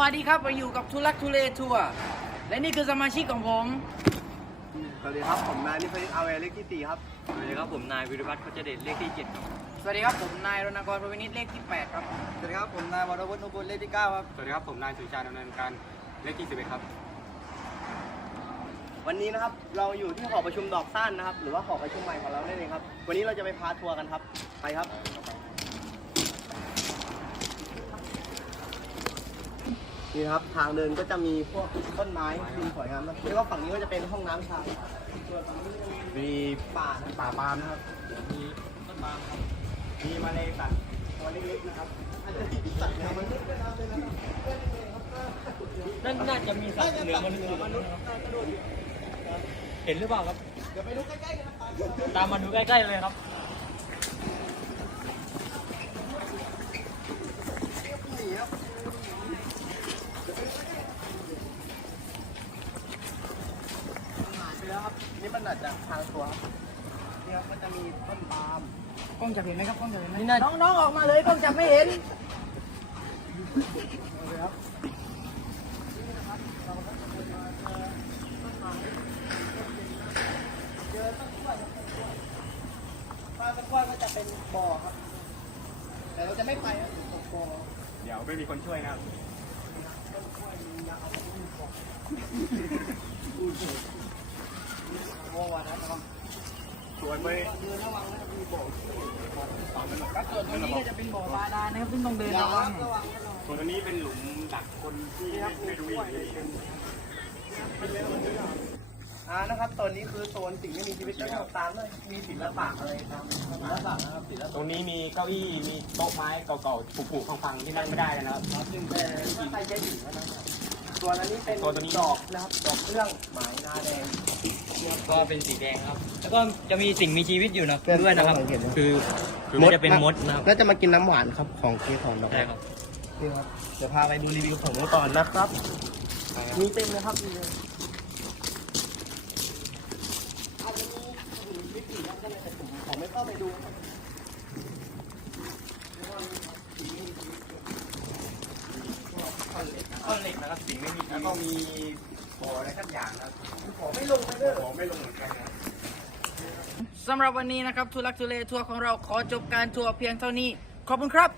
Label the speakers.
Speaker 1: วัสดีครับมาอยู่กับทุลักทุเลทัวร์และนี่คือสมาชิกของผม
Speaker 2: สวัสดีครับ ผมนายนิพนิตอาเวเลขที่ตีครับ
Speaker 3: สวัสดีครับ ผมนายวิรวัฒน์โคจเดชเลขที่เจ็ดครับ
Speaker 1: สวัสดีครับผมนายรณกรประวินิตเลขที่8ครับ
Speaker 2: สวัสดีครับผมนายวรวุฒินุบุญเลขที่9ครับ
Speaker 3: สวัสดีครับผมนายสุชาติดำเนินการเลขที่สิบเอ็ดครับ
Speaker 2: วันนี้นะครับเราอยู่ที่หอประชุมดอกสั้นนะครับ หรือว่าหอประชุมใหม่ของเรานั่นเองครับ วันนี้เราจะไปพาทัวร์กันครับ ไปครับ นี่นะครับทางเดินก็จะมีพวกต้นไม้ที่สวยงามนะแล้วก็ฝั่งนี้ก็จะเป็นห้องน้ำชายส่วนฝั่งนี้จะมี
Speaker 3: มี
Speaker 2: ป่านะป่าปาล์มนะครับ
Speaker 3: มีต้นปาล์มครับ
Speaker 2: มีมาเลยสัตว์ตัวเล็กๆนะครับอาจจะมีสัตว์แนวมนุษย์ด้วยนะครับเลยนะครับ
Speaker 3: นั่นน่าจะมีสัตว์เหนือมนุษย์
Speaker 2: มนุษย์น่าจะโดดอยู่
Speaker 3: เห็นหรือเปล่าครับ
Speaker 2: เดี๋ยวไปดูใกล้ๆกันนะครับ
Speaker 3: ตามมาดูใกล้ๆเลยครับ
Speaker 2: ไปแล้ว ครับนี่มันอาจจะทางตัวครับนี่ครับมันจะมีต้นปาล์ม
Speaker 1: กล้องจับเห็นไหมครับกล้องจับเห็นไหมน้องๆออกมาเลยกล้องจับไม่เห็น
Speaker 2: ปลาตะกร้อนก็จะเป็นบ่อครับ แต่เราจะไม่ไปนะถึงบ่อ
Speaker 3: เดี๋ยวไม่มีคนช่วยนะครับ
Speaker 2: โอ้วันนะครับ
Speaker 3: ส่วนไป
Speaker 2: เดินระวังนะมีบ่อ
Speaker 1: ครับส่วนตรงนี้ก็จะเป็นบ่อบาดาลนะครับซึ่งต้องเดิน
Speaker 2: ระวัง
Speaker 1: ง
Speaker 2: รงระวัง
Speaker 3: ส่วนอันนี้เป็นหลุมดักคนที่ไม่รู้อีกที
Speaker 2: อ่านะครับ ตอนนี้คือโซนสิ่งไม่มีชีวิตก็ตามเลยมีศิลปะอะไรตามศิลปะนะครับศิล
Speaker 3: ตรงนี้มีเก้าอี้ มีโต๊ะไม้เก่าๆผุๆพังๆที่นั่งไม่ได้นะ
Speaker 2: ครับซึ่งแต่ถ้าใครใช้ถึงนะครับ ส่วนอันนี้เป็น
Speaker 3: ตัวตัวนี้
Speaker 2: ดอกนะครับดอกเครื่องหมายนาแดง
Speaker 3: ก็เป็นสีแดงครับ แล้วก็จะมีสิ่งมีชีวิตอยู่นะ
Speaker 2: เพื่อน
Speaker 3: ด้วยนะครับ
Speaker 2: เห็นไหม
Speaker 3: คือคือมันจะเป็นมดนะครับ
Speaker 2: น่าจะมากินน้ำหวานครับของเกสรดอก
Speaker 3: ใช่ครับ
Speaker 2: นี่ครับเดี๋ยวพาไปดูรีวิวของนี้ก่อนนะครับมีเต็มเลยครับมีเลยอาจจะมีอื่นวิธีนะได้แต่ผมขอไม่เข้าไปดูครับ
Speaker 3: ก้อนเหล็กนะครับสิ่งไม่มีแล้วก็มีบ่ออะไรสักอย่างนะครับ
Speaker 2: ขอไม่ลงไปเด้อ
Speaker 3: บ่อไม่ลงเหมือนกันนะ
Speaker 1: สำหรับวันนี้นะครับทุลักทุเลทัวร์ของเราขอจบการทัวร์เพียงเท่านี้ ขอบคุณครับ